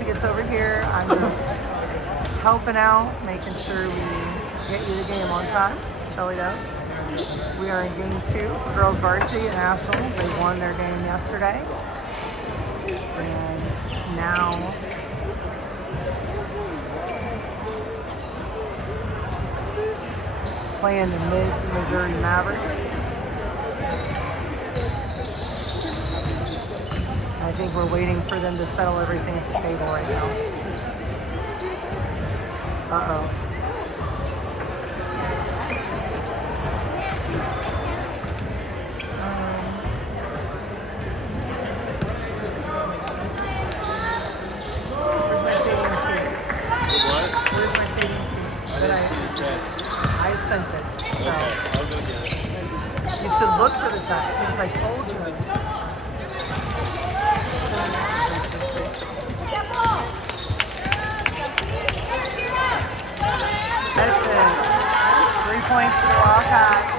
she gets over here, I'm just helping out, making sure we get you the game on time. Shelly does. We are in game 2 for girls varsity at nationals. They won their game yesterday. And now playing the Mid-Missouri Mavericks. I think we're waiting for them to settle everything at the table right now. Uh-oh. Where's my fading sheet? What? Where's my fading sheet? I sent it. So I'll go get it. you should look for the text since I told you. That's it. 3 points for the Wildcats.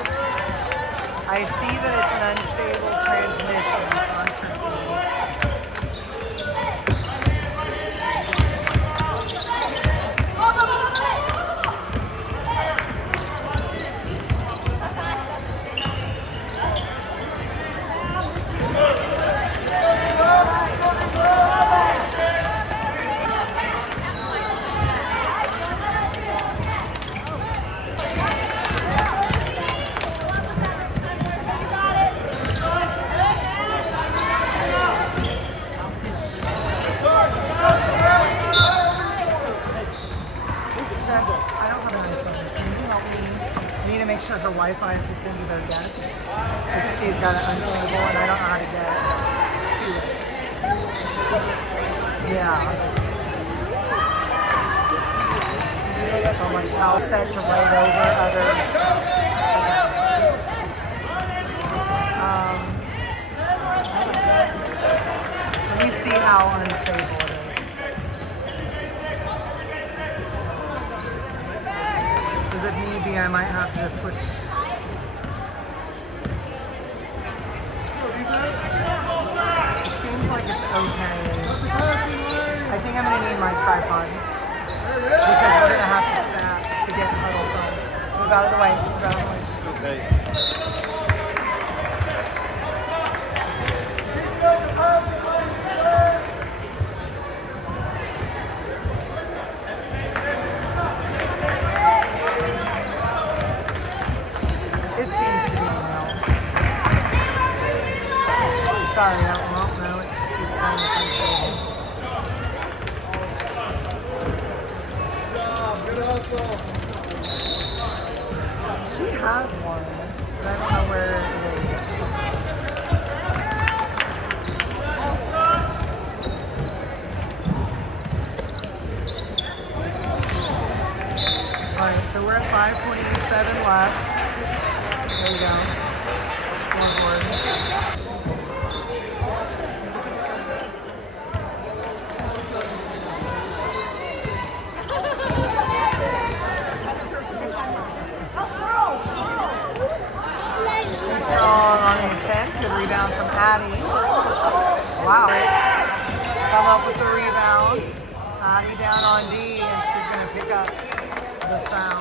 I see that it's an unstable transmission, so I'm tricky. Make sure her Wi-Fi is hooked into their desk because she's got it unstable and I don't know how to get to it. Yeah. So I'm like all set to write over other. Let me see how unstable it is. If need be, I might have to just switch. It seems like it's okay. I think I'm going to need my tripod because we're going to have to snap to get huddle phone. Move out of the way. Move out of the way. Okay. Sorry, I won't know. It's saying it's unstable. She has one, but I don't know where it is. Alright, so we're at 5:27 left. There you go. Scoreboard. Good rebound from Addie. Wow. Come up with the rebound. Addie down on D, and she's going to pick up the foul.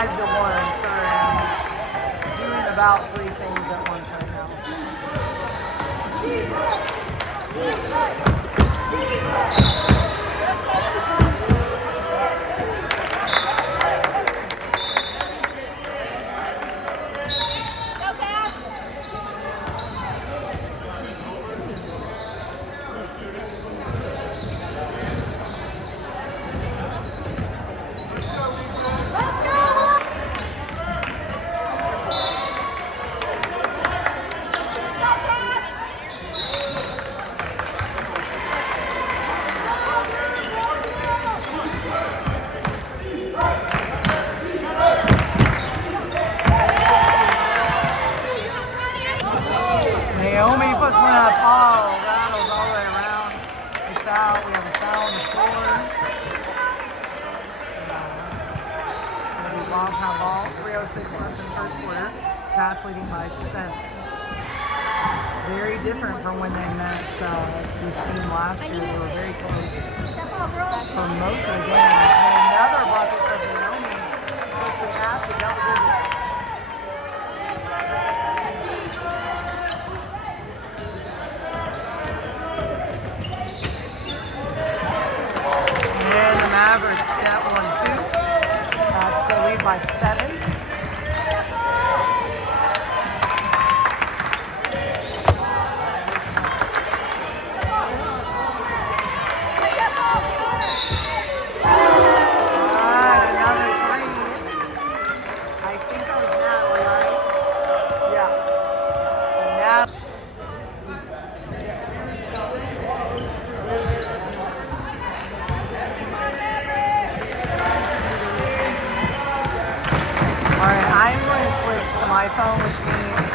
5-1. Sorry, I'm doing about 3 things at once right now. Naomi puts one up. Oh, rattles all the way around. It's out. We have a foul on the floor. So, maybe Wildcat ball. 3:06 left in the first quarter. Cats leading by 7. Very different from when they met this team last year. They were very close for most of the game. And another bucket from Naomi puts them at the double digits. And the Mavericks get 1-2. Still lead by 7. My phone, which means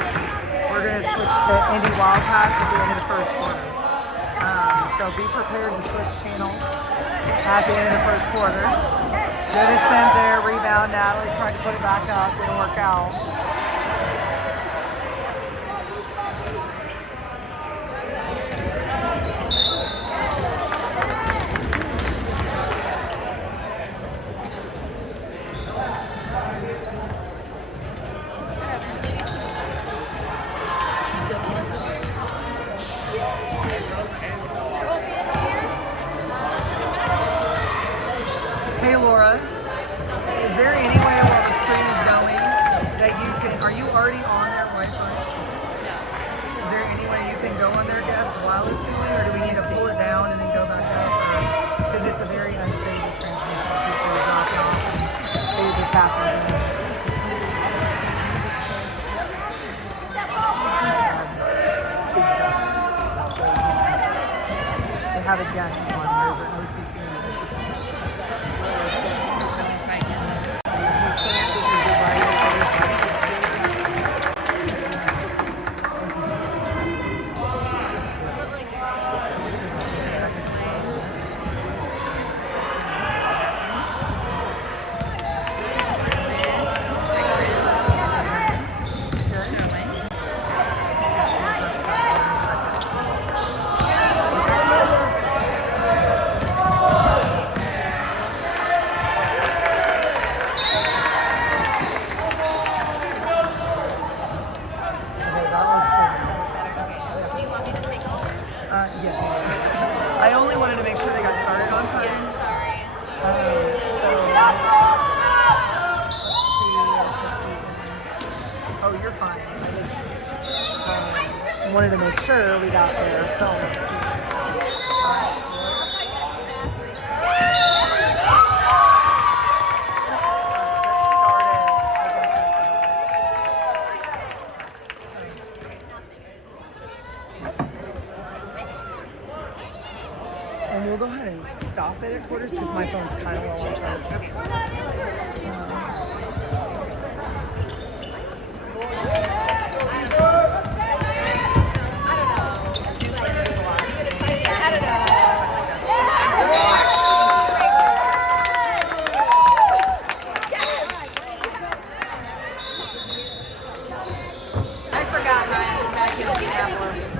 we're going to switch to Indy Wildcats at the end of the first quarter. So be prepared to switch channels at the end of the first quarter. Good attempt there, rebound. Natalie tried to put it back up, didn't work out. Hey Laura, is there any way while the stream is going that you can, are you already on their Wi-Fi? Is there any way you can go on their guest while it's going, or do we need to pull it down and then go back up? Because it's a very unstable transmission. People are dropping off and so you just have to They have a guest on. There's an OCC and an OCC. Yes, I only wanted to make sure they got started on time. Yeah, sorry. Oh, you're fine. I just wanted to make sure we got their film. And we'll go ahead and stop it at quarters because my phone's kind of low on charge. I forgot mine. Back in Indianapolis.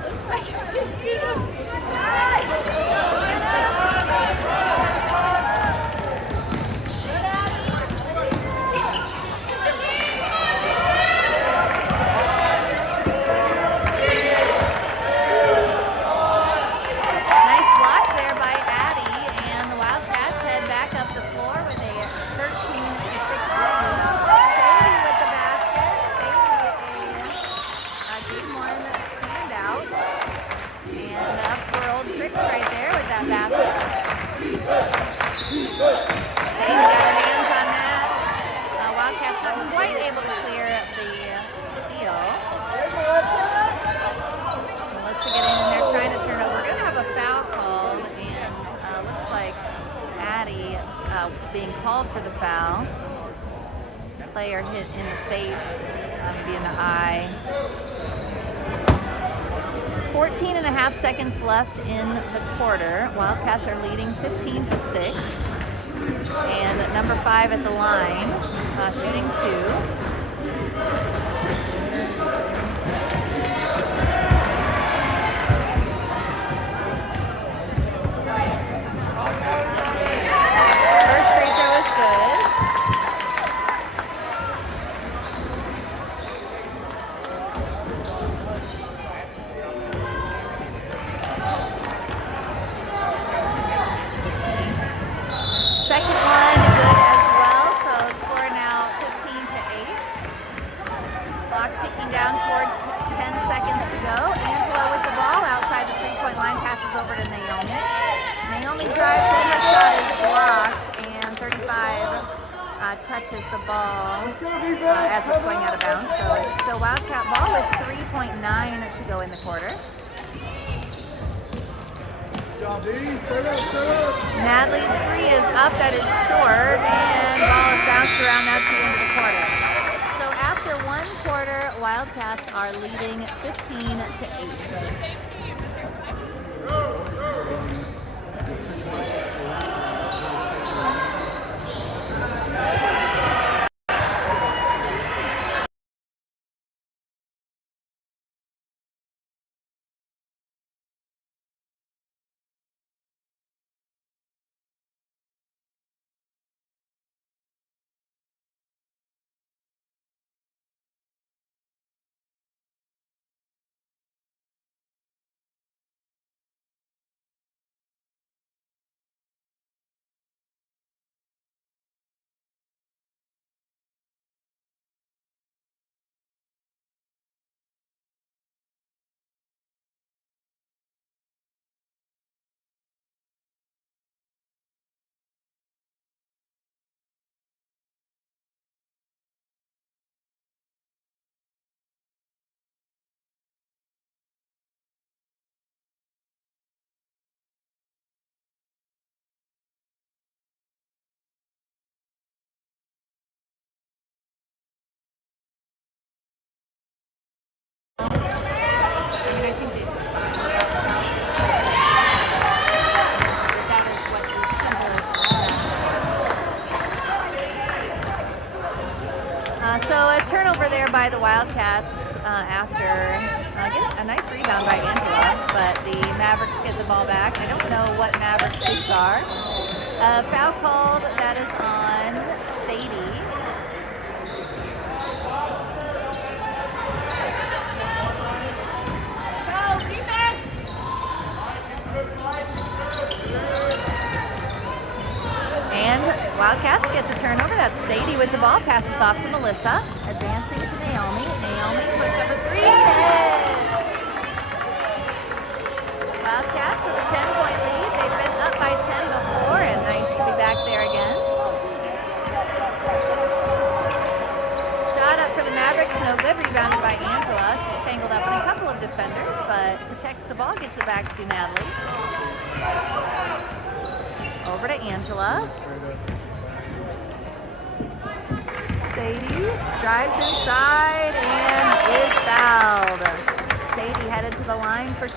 being called for the foul. Player hit in the face, maybe in the eye. 14 and a half seconds left in the quarter. Wildcats are leading 15-6. And number 5 at the line, shooting 2. Touches the ball as it's going out of bounds. So it's still Wildcat ball with 3.9 to go in the quarter. Nadley's 3 is up, that is short, and ball is bounced around. That's the end of the quarter. So after one quarter, Wildcats are leading 15-8. So a turnover there by the Wildcats after a nice rebound by Angela, but the Mavericks get the ball back. I don't know what Mavericks shoots are. Foul called, that is on Sadie. And Wildcats get the turnover. That's Sadie with the ball. Passes off to Melissa. Advancing to Naomi. Naomi puts up a 3. Wildcats with a 10-point lead. They've been up by 10 before, and nice to be back there again. Shot up for the Mavericks. No good. Rebounded by Angela. She's tangled up in a couple of defenders, but protects the ball. Gets it back to Natalie. Over to Angela. Sadie drives inside and is fouled. Sadie headed to the line for 2.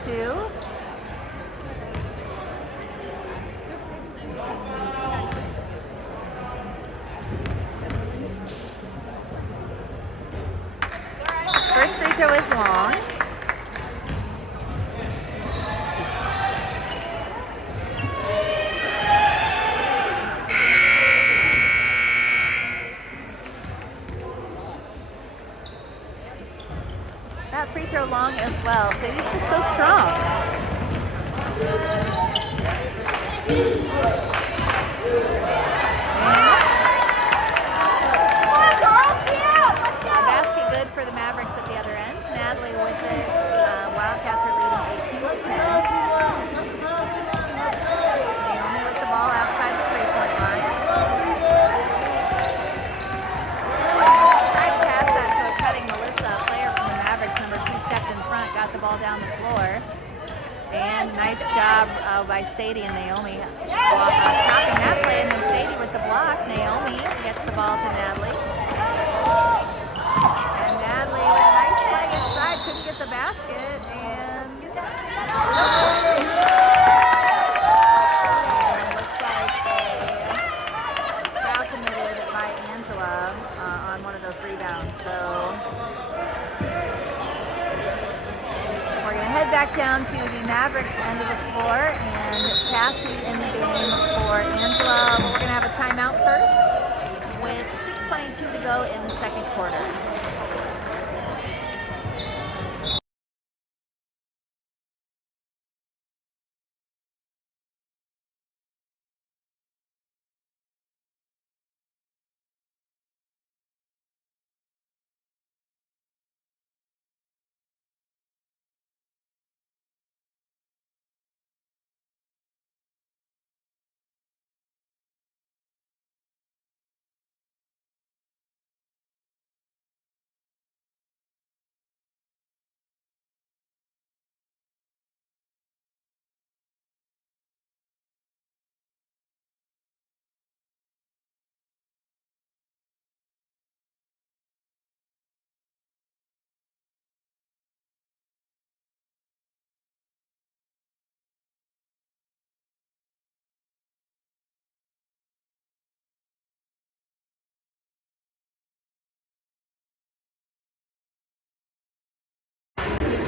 First free throw is long. Free throw long as well. Sadie's just so strong. A basket good for the Mavericks at the other end. Natalie with it. Wildcats are leading 18-10. Naomi with the ball outside the 3-point line. Tried to pass that to a cutting Melissa, player from the Mavericks, number 2, stepped in front, got the ball down the floor. And nice Nice job by Sadie and Naomi stopping that play, and then Sadie with the block. Naomi gets the ball to Natalie. And Natalie with a nice play inside, couldn't get the basket, and looks like a foul committed by Angela on one of those rebounds. So we're going to head back down to the Mavericks end of the floor, and Cassie in the game for Angela. But we're going to have a timeout first with 6:22 to go in the second quarter.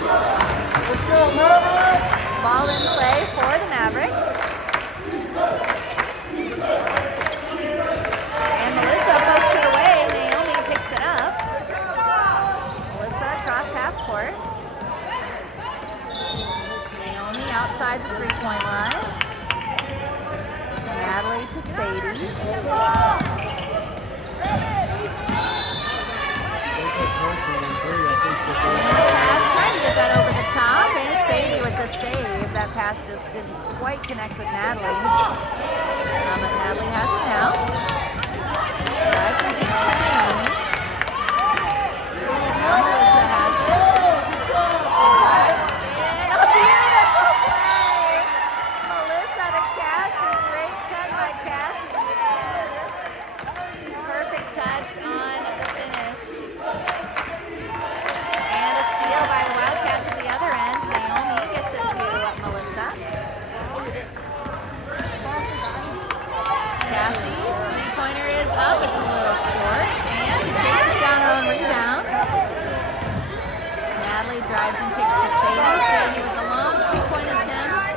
Let's go, Mavericks! Ball in play for the Mavericks. And Melissa pokes it away. Naomi picks it up. Melissa across half court. Naomi outside the three-point line. Natalie to Sadie. Pass, trying to get that over the top, and Sadie with the save. That pass just didn't quite connect with Natalie. But Natalie has it now. Drives and kicks to Naomi. Now Melissa has it. Drives in. A beautiful play! Melissa to Cassie. Great cut by Cassie. Perfect touch on the finish. And a steal by the Wildcats at the other end. Naomi gets it to Melissa. Cassie, three-pointer is up. It's a little short. And she chases down her own rebound. Natalie drives and kicks to Sadie. Sadie with a long two-point attempt.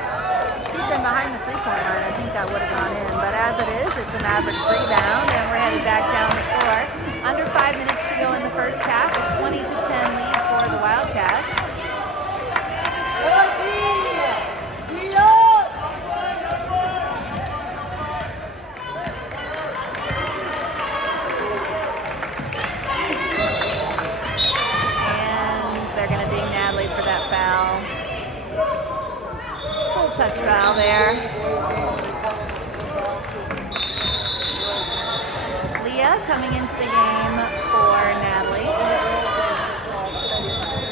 She'd been behind the three-point line. I think that would have gone in. But as it is, it's a Mavericks rebound. And we're headed back down the floor. Under 5 minutes to go in the first half. A 20-10 lead for the Wildcats. And they're going to ding Natalie for that foul. Full touch foul there. Leah coming into the game for Natalie.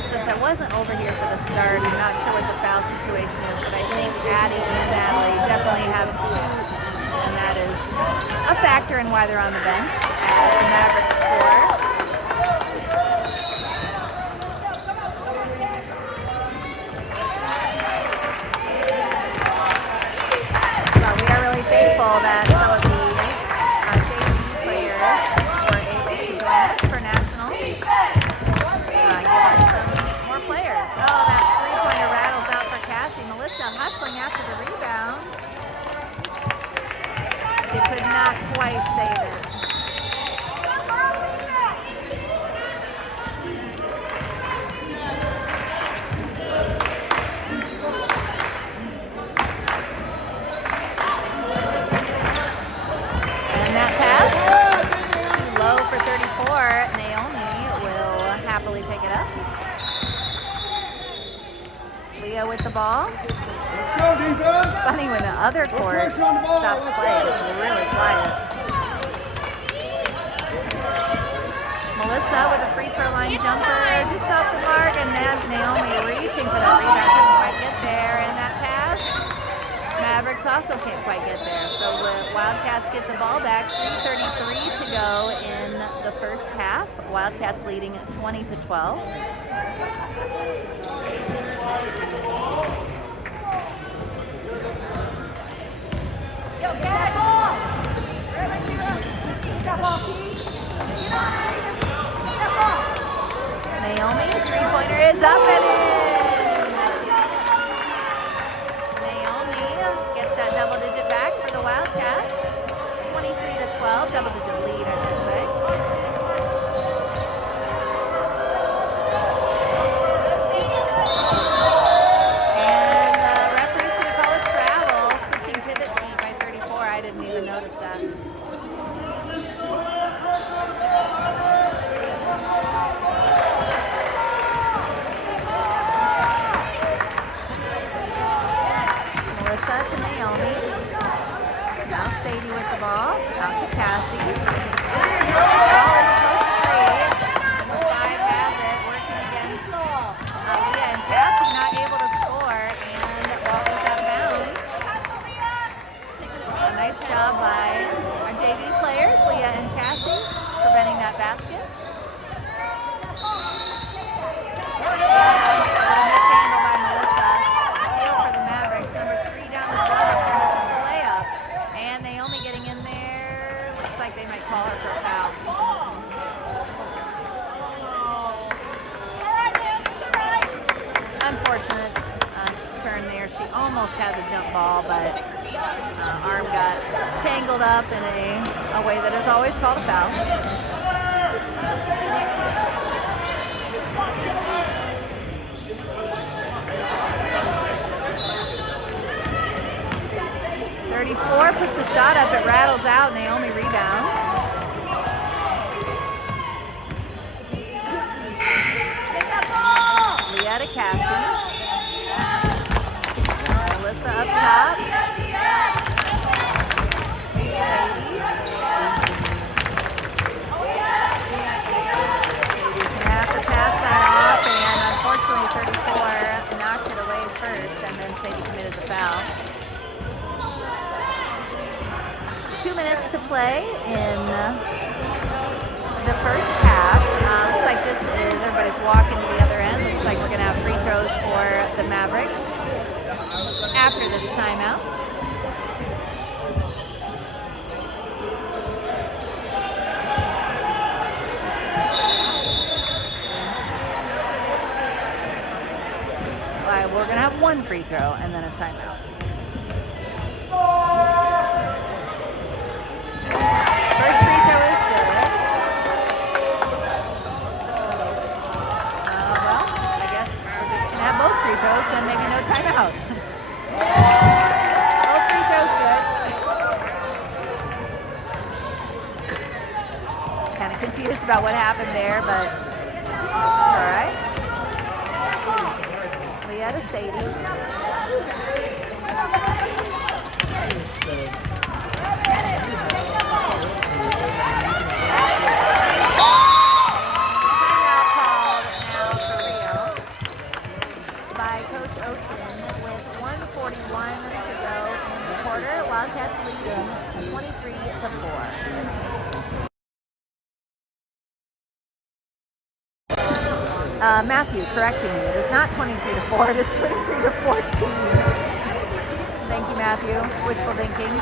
Since I wasn't over here for the start, I'm not sure what the foul situation is, but I think Addie and Natalie definitely have two, and that is a factor in why they're on the bench as the Mavericks score. But we are really thankful that some of the JV players were able to join us for nationals. Give us some more players. Oh, that three-pointer rattles out for Cassie. Melissa hustling after the rebound. She could not quite save it. And that pass, too low for 34. Naomi will happily pick it up. Leah with the ball. Let's go, defense! Funny when the other court stops playing, it's really quiet. Melissa with a free throw line jumper, just off the mark, and that's Naomi reaching for that rebound, couldn't quite get there, and that pass Mavericks also can't quite get there. So the Wildcats get the ball back. 3:33 to go in the first half. Wildcats leading 20-12. Yo, get that ball! Get that ball, Naomi, three-pointer is up and in. Naomi gets that double-digit back for the Wildcats. 23-12, double-digit lead, I should say. And the referee's going to call a travel, switching pivot feet by 34. I didn't even notice that. To Naomi. Now Sadie with the ball. Out to Cassie. The ball is close to three. Number 5 has it. Working against Leah and Cassie, not able to score. And the ball is out of bounds. A nice job by our JV players, Leah and Cassie, preventing that basket. They might call her for a foul. Unfortunate turn there. She almost had the jump ball, but arm got tangled up in a way that is always called a foul. Puts the shot up, it rattles out. Naomi rebounds. Leah to Cassie. Alyssa up top. Sadie's gonna have to pass that off, and unfortunately 34 knocked it away first, and then Sadie committed the foul. 2 minutes to play in the first half. Looks like this is, everybody's walking to the other end. Looks like we're going to have free throws for the Mavericks after this timeout. All right, we're going to have one free throw and then a timeout. First free throw is good. Well, I guess we're just going to have both free throws and maybe no timeout. Both free throws good. Kind of confused about what happened there, but it's all right. Leah to Sadie. Wildcats leading 23-4. Matthew correcting me. It is not 23-4. It is 23-14. Thank you, Matthew. Wishful thinking.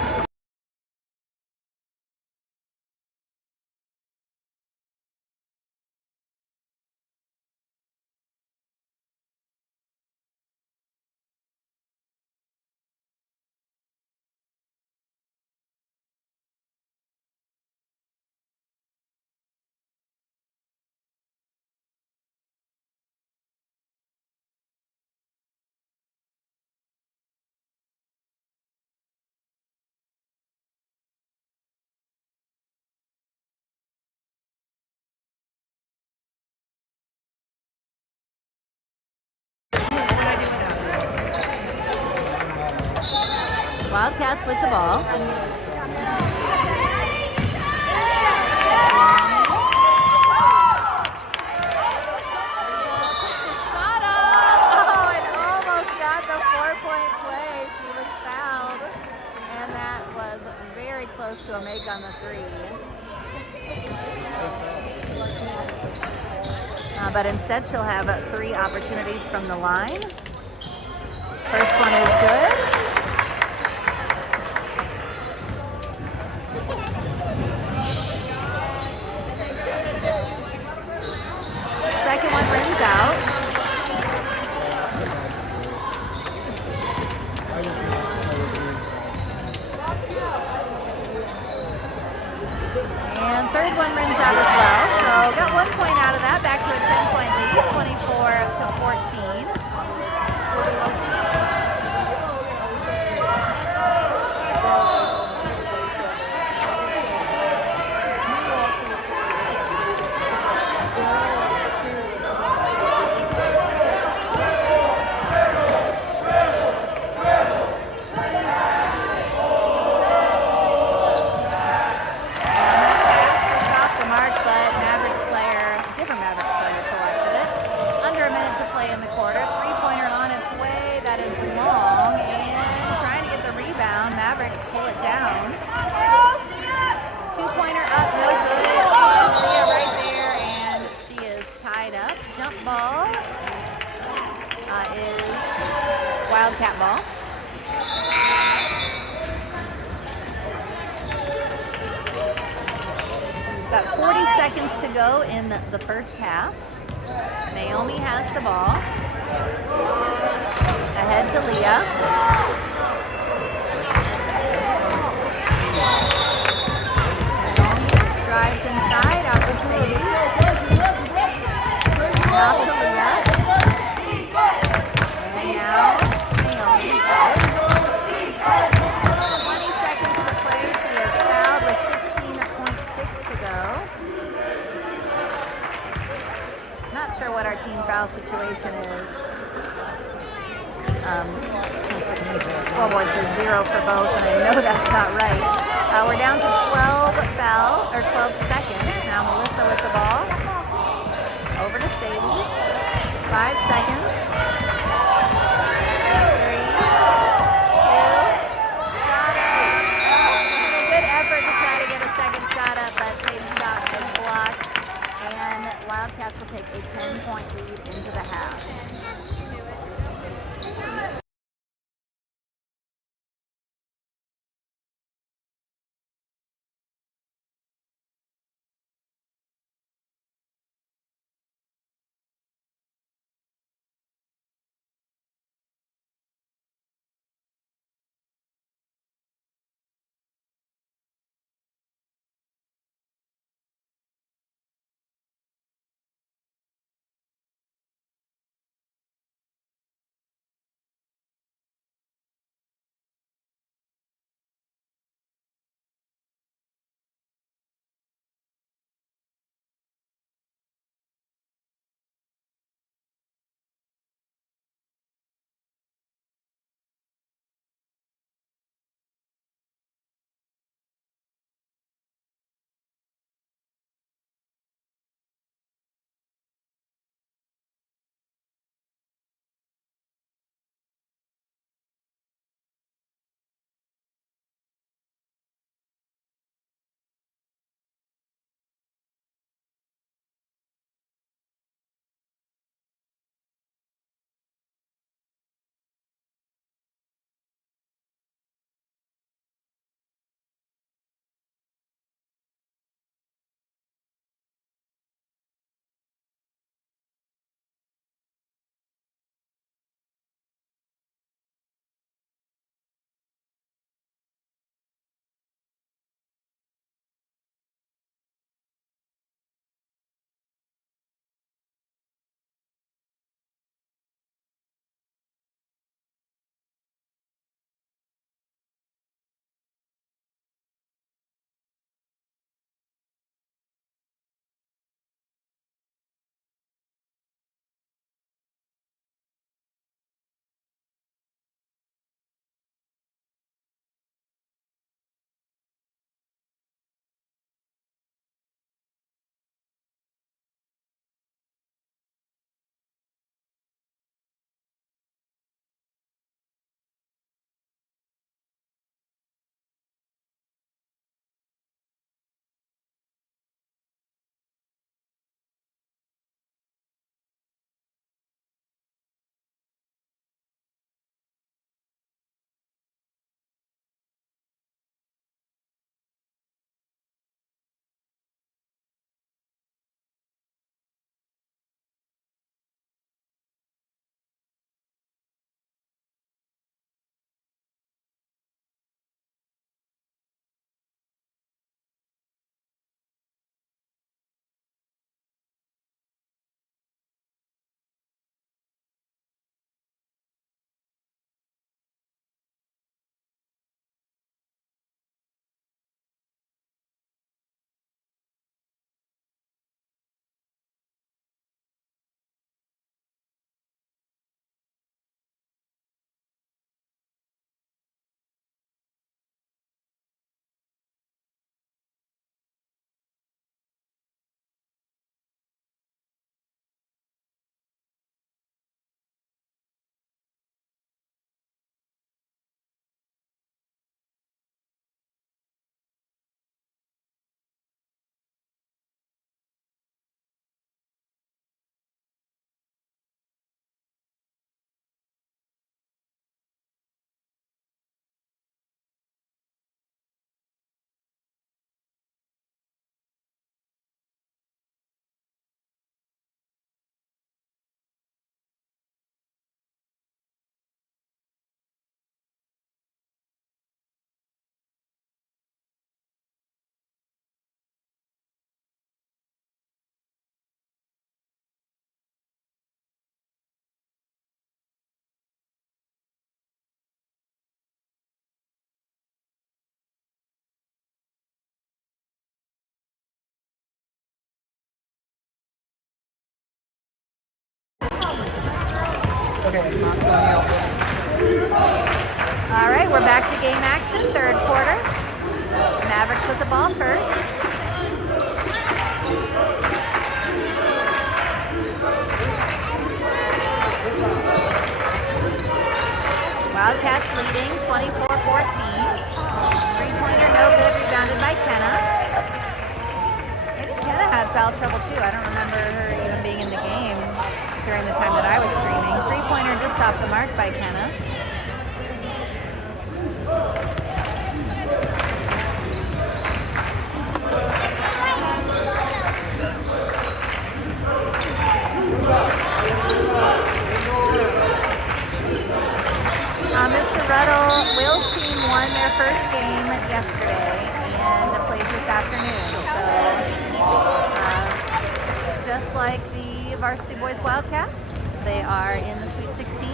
Wildcats with the ball. Puts the shot up. Oh, and almost got the 4-point play. She was fouled. very close to a make on the three. But instead she'll have 3 opportunities from the line. First one is good. Second one rings out. And third one rims out as well. So got 1 point out of that. Back to a 10-point lead, 24-14. In the quarter, 3-pointer on its way. That is long and trying to get the rebound. Mavericks pull it down. 2-pointer up, no good. Leah right there, and she is tied up. Jump ball is Wildcat ball. Got 40 seconds to go in the first half. Naomi has the ball. Ahead to Leah. Naomi drives inside, out to Sadie. Out to Leah. And now Naomi. 20 seconds to play. She is fouled with 16.6 to go. Not sure what our team foul situation is. Scoreboard says 0 for both, and I know that's not right. We're down to 12 seconds. Now Melissa with the ball. Over to Sadie. 5 seconds. 3, 2, shot up. A good effort to try to get a second shot up, but Sadie's shot is blocked. And Wildcats will take a 10-point lead into the half. Okay, it's not Danielle. All right, we're back to game action, third quarter. Mavericks with the ball first. Wildcats leading 24-14. Three-pointer no good, rebounded by Kenna. Maybe Kenna had foul trouble too. I don't remember her even being in the game during the time that I was streaming. Three-pointer just off the mark by Kenna. Mr. Ruddle, Will's team won their first game yesterday and plays this afternoon. So, just like the Varsity Boys Wildcats, they are in the Sweet 16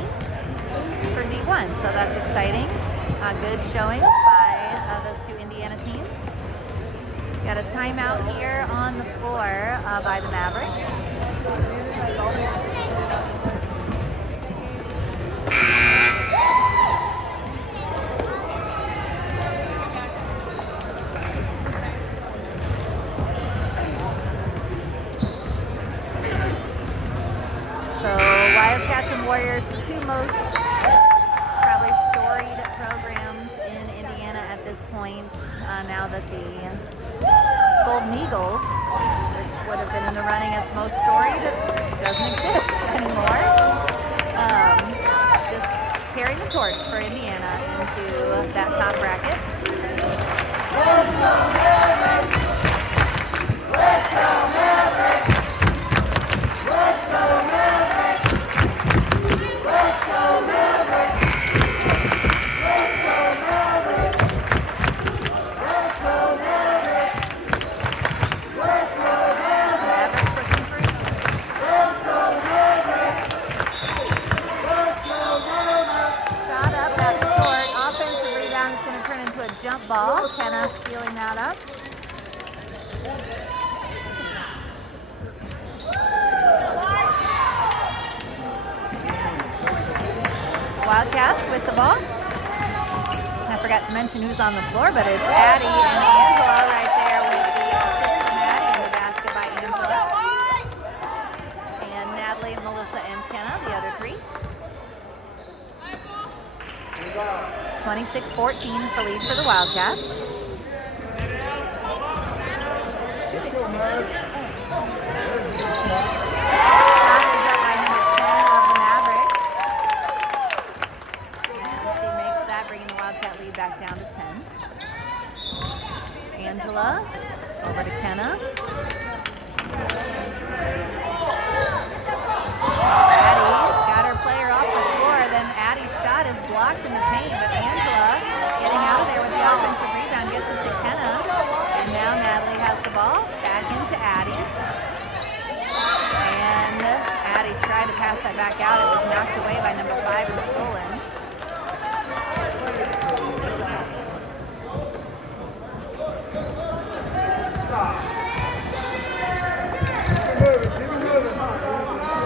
for D1. So that's exciting. Good showings by those two Indiana teams. Got a timeout here on the floor by the Mavericks. Wildcats and Warriors, the two most probably storied programs in Indiana at this point, now that the Golden Eagles, which would have been in the running as most storied, doesn't exist anymore. Just carrying the torch for Indiana into that top bracket. Let's go Mavericks! Let's go Mavericks! Let's go Mavericks! Let's go Mavericks! Let's go Mavericks! Let's go Mavericks! Let's go Mavericks! Looking free. Let's go Mavericks! Let's go Mavericks! Shot up, that's short. Offensive rebound is going to turn into a jump ball. Kenna stealing that up. Wildcats with the ball. I forgot to mention who's on the floor, but it's Addie and Angela right there with the assist from Addie and the basket by Angela. And Natalie, Melissa, and Kenna, the other three. 26-14 is the lead for the Wildcats. Back down to 10. Angela over to Kenna. Addie got her player off the floor. Then Addie's shot is blocked in the paint, but Angela getting out of there with the offensive rebound gets it to Kenna. And now Natalie has the ball. Back into Addie. And Addie tried to pass that back out. It was knocked away by number 5 and stolen.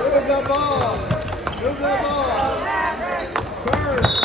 Move that ball. Move that ball. First.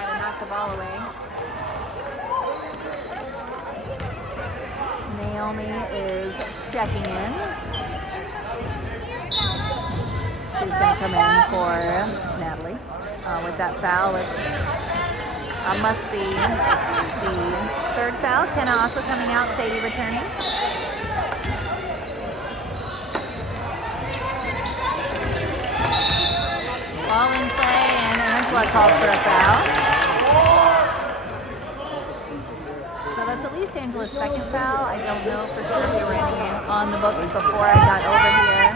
try to knock the ball away. Naomi is checking in. She's going to come in for Natalie with that foul, which must be the third foul. Kenna also coming out, Sadie returning. Ball in play, and Angela called for a foul. So that's at least Angela's second foul. I don't know for sure if there were any on the books before I got over here.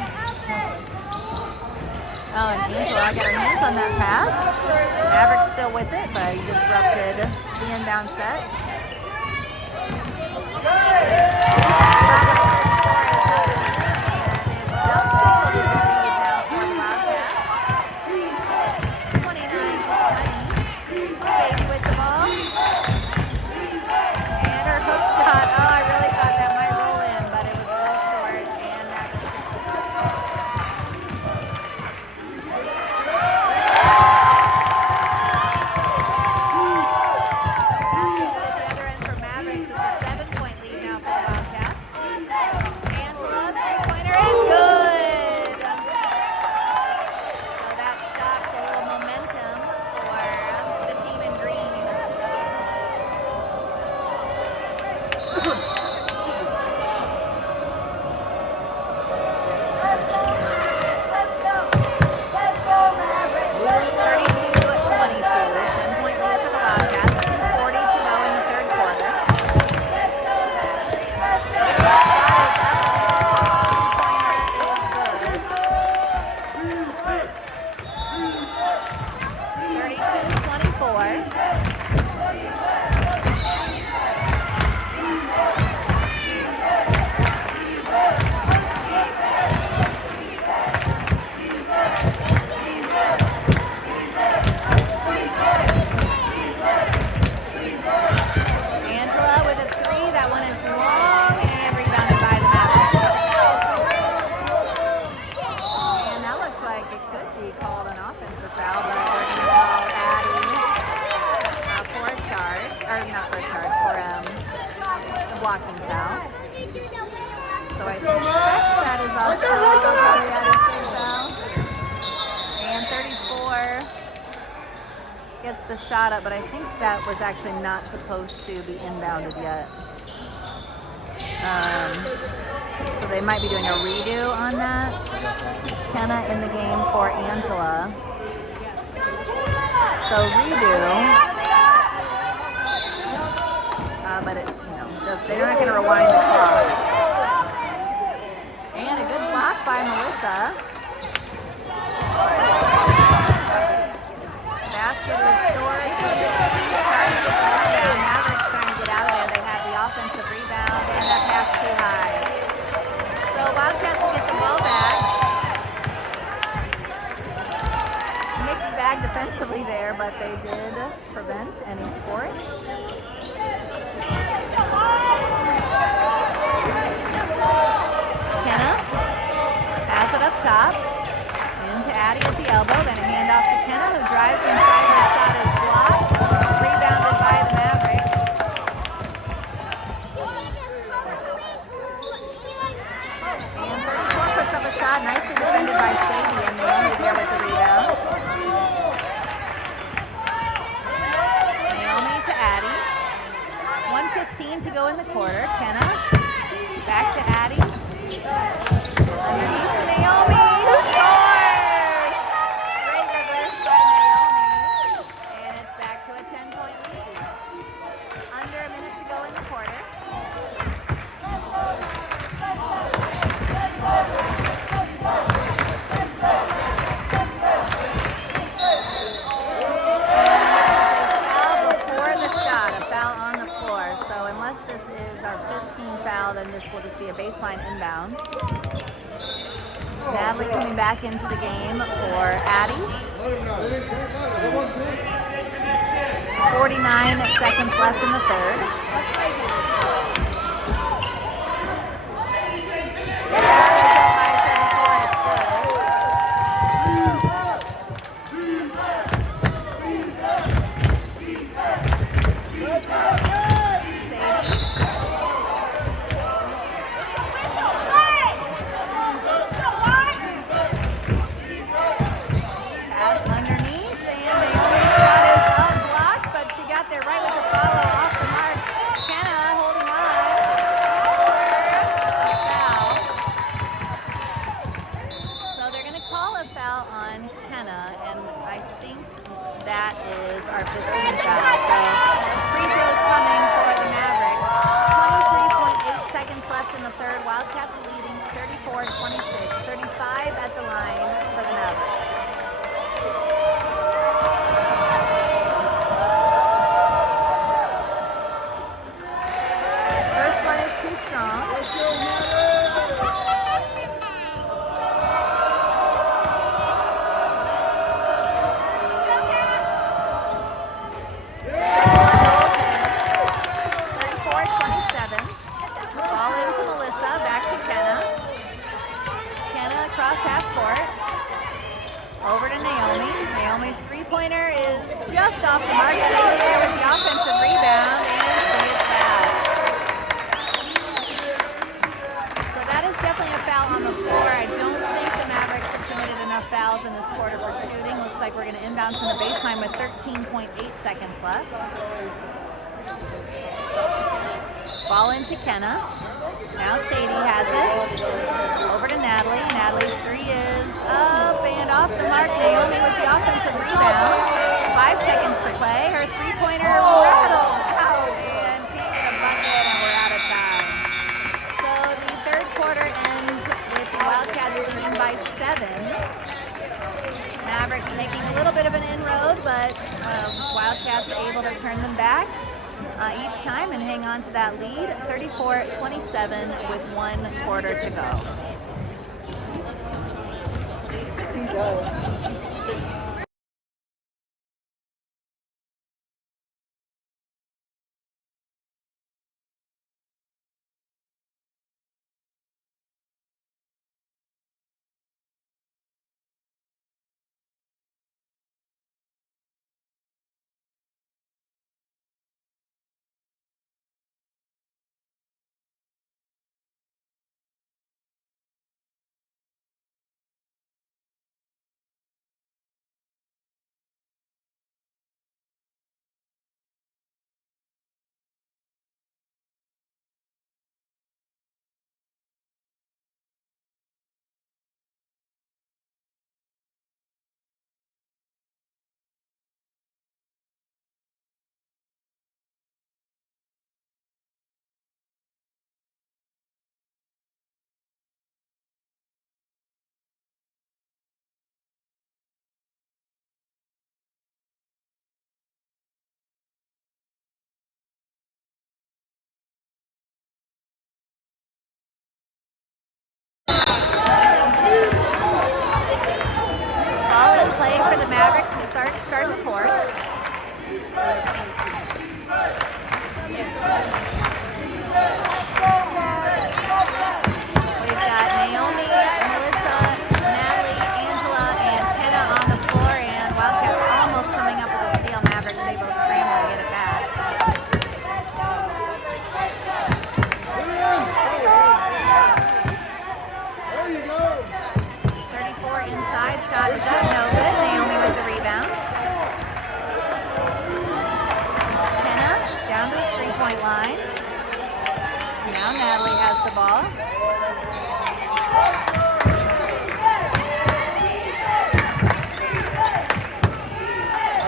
Oh, and Angela got her hands on that pass. Mavericks still with it, but he disrupted the inbound set. The shot up, but I think that was actually not supposed to be inbounded yet. So they might be doing a redo on that. Kenna in the game for Angela. So redo. But it, they're not going to rewind the clock. And a good block by Melissa. Basket is short. Mavericks trying to get out of there. They have the offensive rebound and that pass too high. So Wildcats will get the ball back. Mixed bag defensively there, but they did prevent any scores. Kenna, pass it up top. Into Addie at the elbow, then a handoff to Kenna, who drives inside. Her shot is blocked. Rebounded by the Mavericks. And 34 puts up a shot, nicely defended by Sadie, and Naomi there with the rebound. Naomi to Addie. 1:15 to go in the quarter. Kenna, back to Addie. Underneath to Naomi, who scores! Then this will just be a baseline inbound. Natalie coming back into the game for Addie. 49 seconds left in the third. the team foul. So free throws coming for the Mavericks. 23.8 seconds left in the third. Wildcats leading 34-26. 35 at the line for the Mavericks. First one is too strong. Across half court. Over to Naomi. Naomi's three-pointer is just off the mark. Stayed there with the offensive rebound, and she is fouled. So that is definitely a foul on the floor. I don't think the Mavericks have committed enough fouls in this quarter for shooting. Looks like we're going to inbound from the baseline with 13.8 seconds left. Ball into Kenna. Now Sadie has it. Over to Natalie. Natalie's three is up and off the mark. Naomi with the offensive rebound. 5 seconds to play. Her three-pointer rattles out and can't get a bucket, and we're out of time. So the third quarter ends with the Wildcats leading by 7. Mavericks making a little bit of an inroad, but Wildcats able to turn them back each time and hang on to that lead. 34-27 with 1 quarter to go. For the Mavericks to start the fourth. We've got Naomi, Melissa, Natalie, Angela, and Kenna on the floor, and Wildcats almost coming up with a steal. Mavericks able to scramble to get it back. There you go. 34 inside, shot is up, no good. Naomi with the rebound. Kenna down to the three-point line. Now Natalie has the ball.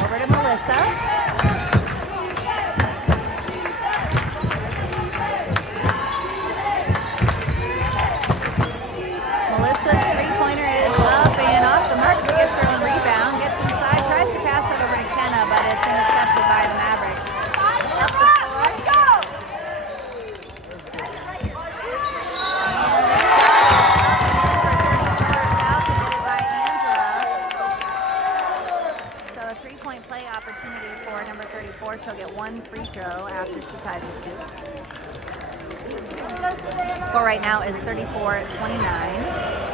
Over to Melissa. Melissa's three-pointer is up and off the mark. She gets her own rebound, gets inside, tries to pass it over to Kenna, but it's intercepted by the Mavericks. Up the floor. So a three-point play opportunity for number 34. She'll get 1 free throw after she ties the shoot. Score right now is 34-29.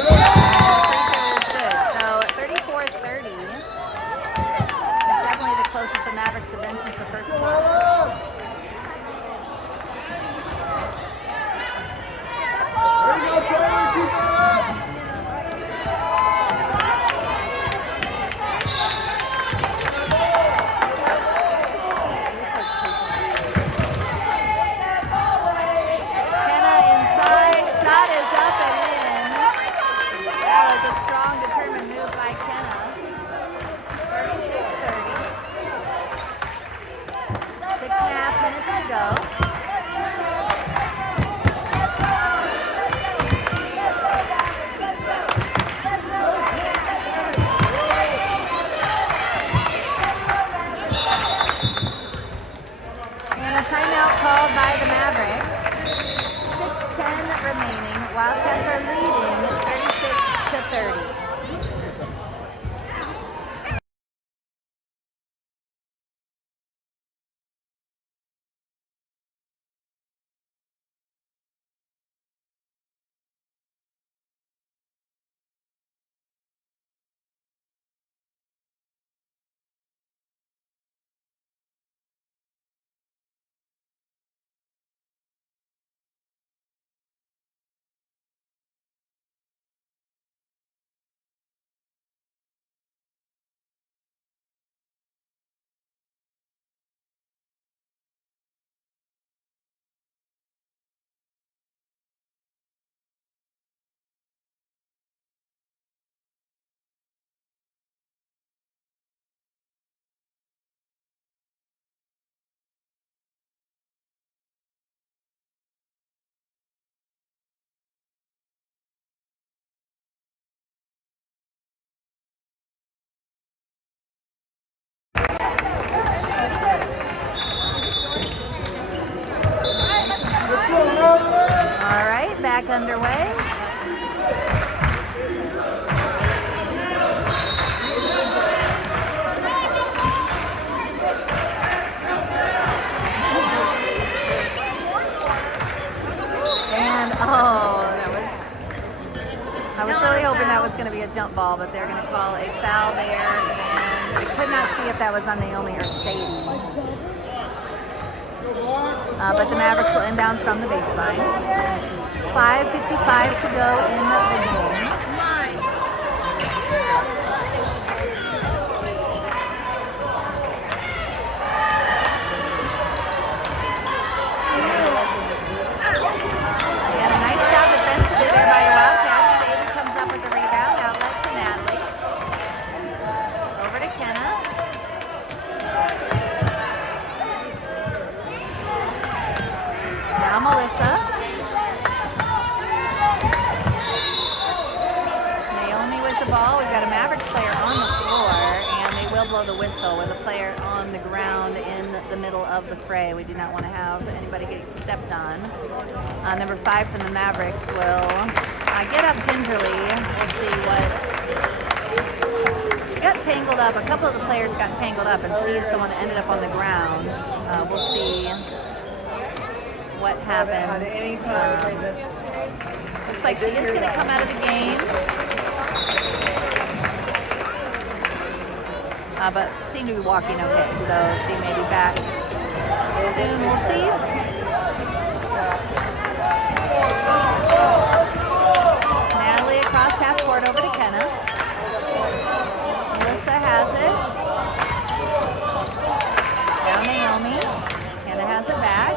So 34-30 is definitely the closest the Mavericks have been since the first quarter. There you go, Charlie. Keep it up. was a strong, determined move by Kenna. 36-30. 6.5 minutes to go. And a timeout called by the Mavericks. 6:10 remaining. Wildcats are leading 36-30. All right, back underway. And I was really hoping that was going to be a jump ball, but they're going to call a foul there, and I could not see if that was on Naomi or Sadie. But the Mavericks will inbound from the baseline. 5:55 to go in the game. And a nice job defensively there by the Wildcats. Sadie comes up with the rebound, outlet to Natalie. Over to Kenna. Now Melissa. Naomi with the ball. We've got a Mavericks player on the floor, and they will blow the whistle with a player on the ground in the middle of the fray. We do not want to have anybody getting stepped on. Number 5 from the Mavericks will get up gingerly. We'll see what... She got tangled up. A couple of the players got tangled up, and she's the one that ended up on the ground. We'll see what happens. Looks like she is going to come out of the game. But seemed to be walking okay, so she may be back soon. We'll see. Natalie across half court over to Kenna. Melissa has it. Now Naomi. Kenna has it back.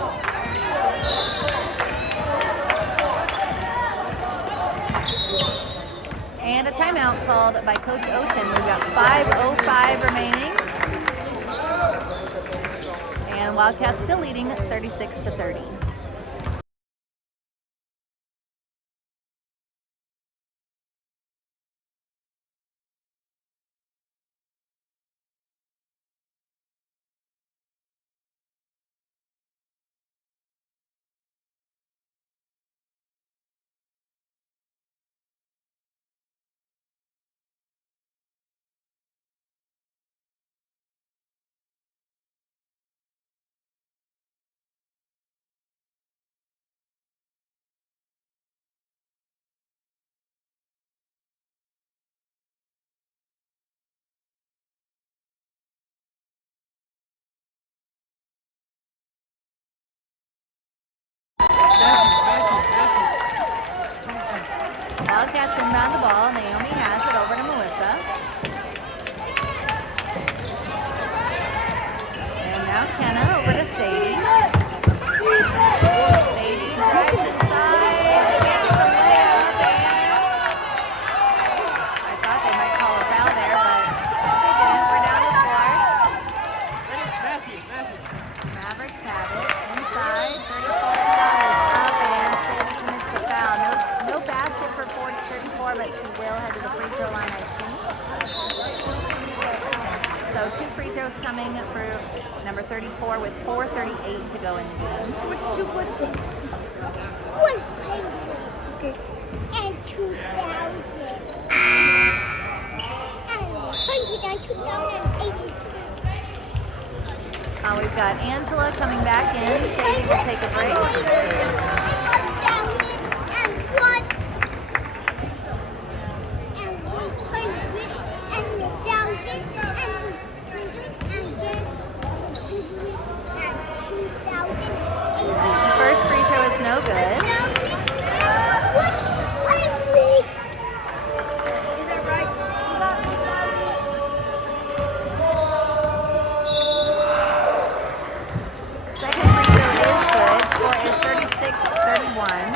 And a timeout called by Coach Oten. We've got 5:05 remaining. And Wildcats still leading 36-30. Wildcats inbound the ball. Naomi has it over to Melissa. And now Kenna over to Sadie. Sadie drives inside. Gets the layup. to the free throw line, I think. So 2 free throws coming for number 34 with 4:38 to go in the game. What's 2 plus 6? 100. Okay. And 2,000. And 100 and 2,082. We've got Angela coming back in. Sadie will take a break. First free throw is no good. Second free throw is good. Score is 36-31.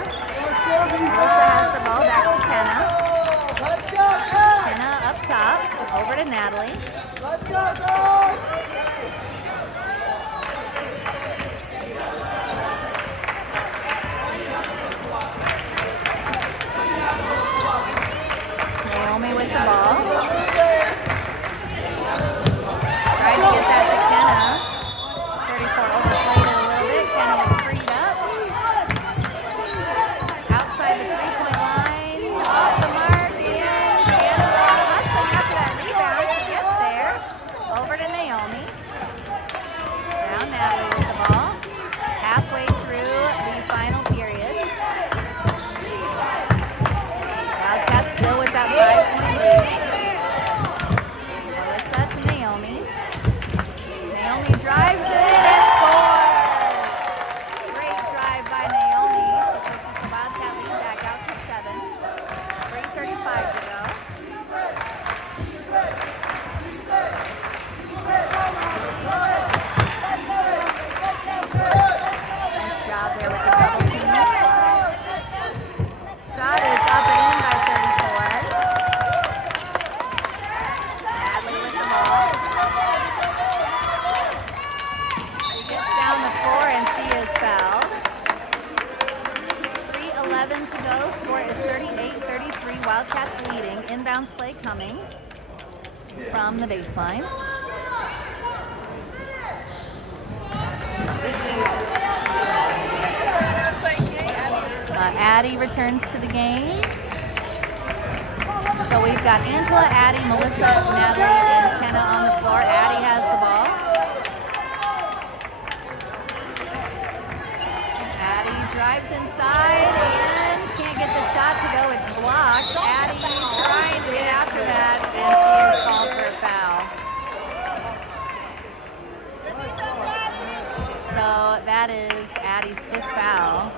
Melissa has the ball back to Kenna. Kenna up top, over to Natalie. Naomi with the ball. Trying to get that to Kenna. 34 overplayed it a little bit. Kenna is freed up. Outside the 3-point line. Off the mark. And Angela hustling after that rebound. She gets there. Over to Naomi. Now Natalie with the ball. Halfway through the final period. Wildcats still with that 5-point lead. Melissa to Naomi. Naomi drives it and scores! Great drive by Naomi. Pushes the Wildcat lead back out to 7. 3:35 to go. Nice job there with the double team. Shot is up and in by 34. Natalie with the ball. She gets down the floor and she is fouled. 3:11 to go. Score is 38-33. Wildcats leading. Inbounds play coming from the baseline. Addie returns to the game. So we've got Angela, Addie, Melissa, Natalie, and Kenna on the floor. Addie has the ball. Addie drives inside and can't get the shot to go. It's blocked. Addie trying to get after that, and she is called for a foul. So that is Addie's 5th foul.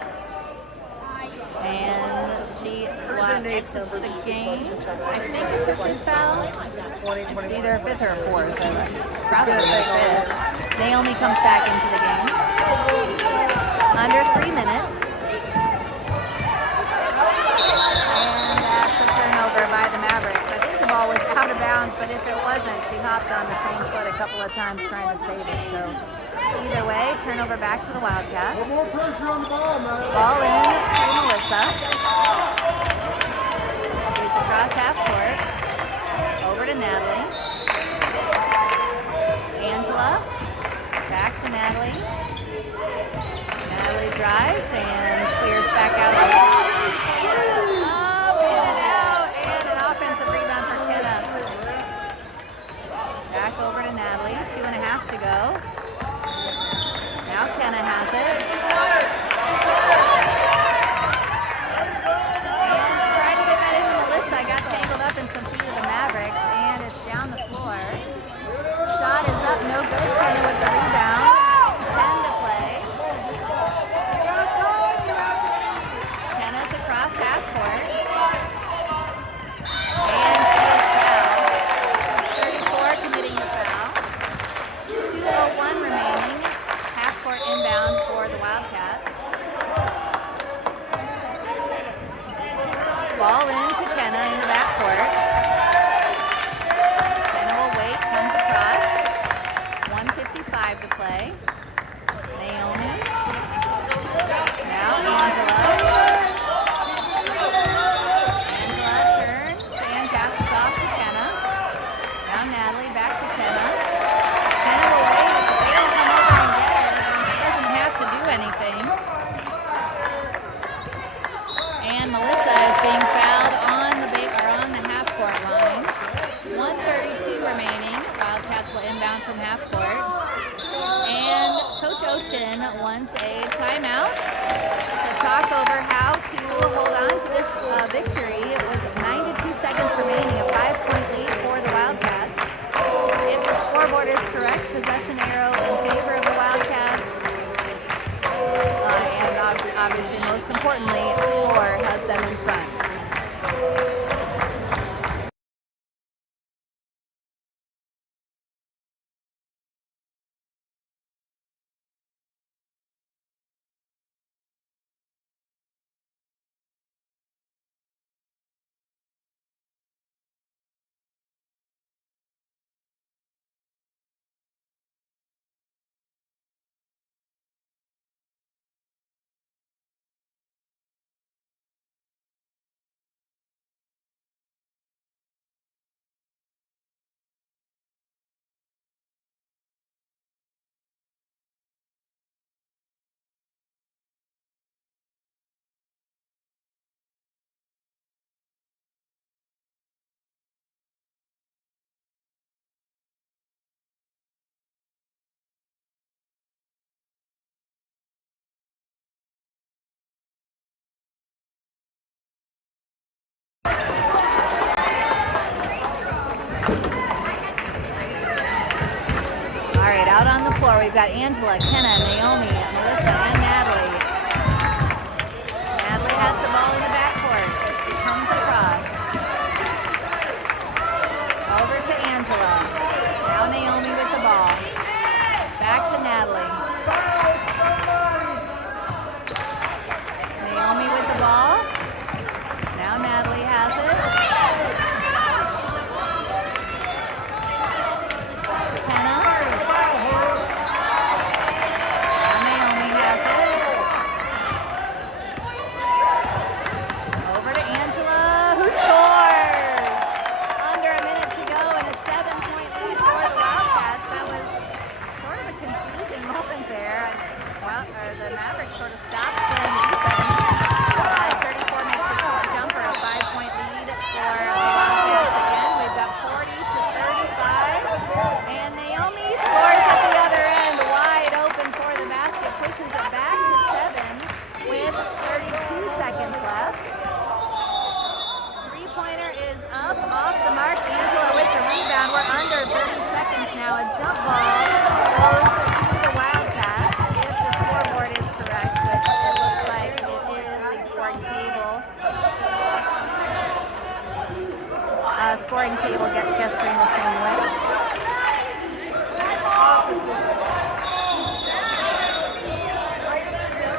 And she exits the game. I think it's her 5th foul. It's either a 5th or a 4th. It's probably a 5th. Naomi comes back into the game. Under 3 minutes. And that's a turnover by the Mavericks. I think the ball was out of bounds, but if it wasn't, she hopped on the same foot a couple of times trying to save it. So either way, turnover back to the Wildcats. More pressure on the ball, man. Ball in to Melissa. Plays across half court. Over to Natalie. Angela. Back to Natalie. Natalie drives and clears back out. Up and out. And an offensive rebound for Kenna. Back over to Natalie. 2.5 to go. Now Kenna has it. And trying to get that into Melissa. Got tangled from half court. And Coach Ochin wants a timeout to talk over how to hold on to this victory. It was 92 seconds remaining, a 5-point lead for the Wildcats. If the scoreboard is correct, possession arrow in favor of the Wildcats. And obviously, most importantly, score has them in front. Out on the floor, we've got Angela, Kenna, Naomi, Melissa, and Natalie. Natalie has the ball in the backcourt. She comes across. Over to Angela. Now Naomi with the ball. Back to Natalie. Naomi with the ball. Now Natalie has it. The Mavericks sort of stopped in defense. 34 makes the short jumper, a 5-point lead for the Wildcats again. We've got 40 to 35. And Naomi scores at the other end, wide open for the basket, pushes it back to 7 with 32 seconds left. Three-pointer is up, off the mark. Angela with the rebound. We're under 30 seconds now. A jump ball goes to the Wildcats. Scoring table gets gesturing the same way.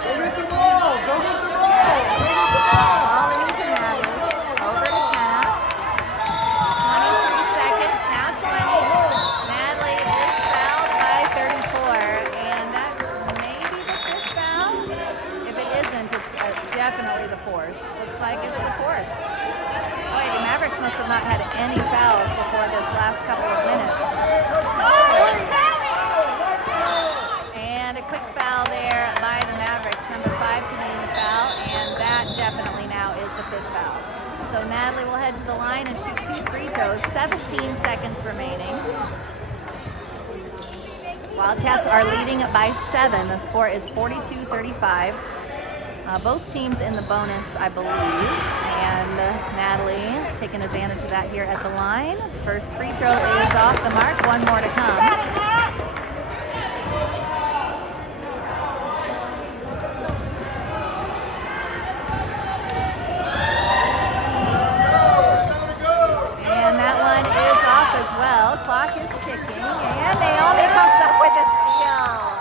Go get the ball! Go get the ball! Ball into Natalie. Over to Kenna. 23 seconds, now 20. Natalie is fouled by 34. And that may be the 5th foul. If it isn't, it's definitely the 4th. Looks like it's the 4th. Boy, the Mavericks must have not had any fouls before this last couple of minutes. And a quick foul there by the Mavericks. Number 5 committing the foul, and that definitely now is the 5th foul. So Natalie will head to the line and shoot 2 free throws. 17 seconds remaining. Wildcats are leading by 7. The score is 42-35. Both teams in the bonus, I believe, and Natalie taking advantage of that here at the line. First free throw is off the mark, one more to come. And that one is off as well. Clock is ticking, and Naomi comes up with a steal.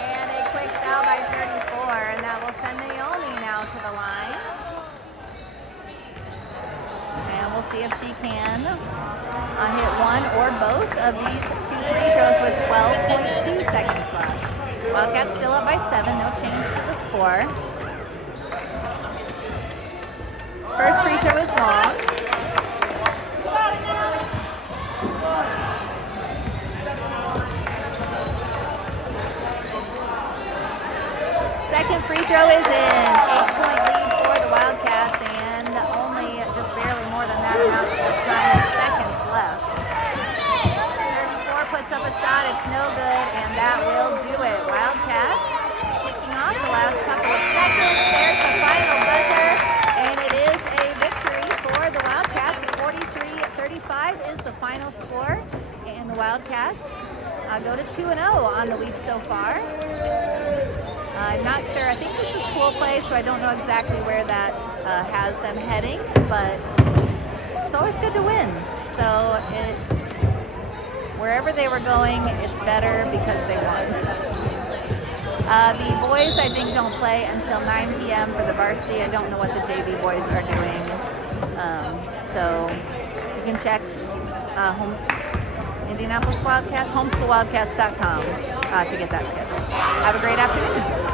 And a quick foul by 34, and that will send Naomi now to the line. And we'll see if she can hit one or both of these 2 free throws with 12.2 seconds left. Wildcats still up by 7, no change to the score. First free throw is long. Second free throw is in. 8-point lead for the Wildcats, and only just barely more than that amount of time, seconds left. 34 puts up a shot final score, and the Wildcats go to 2-0 on the week so far. I'm not sure. I think this is pool play, so I don't know exactly where that has them heading, but it's always good to win. So wherever they were going, it's better because they won. The boys, I think, don't play until 9 p.m. for the varsity. I don't know what the JV boys are doing. So you can check Indianapolis Wildcats, homeschoolwildcats.com to get that schedule. Have a great afternoon.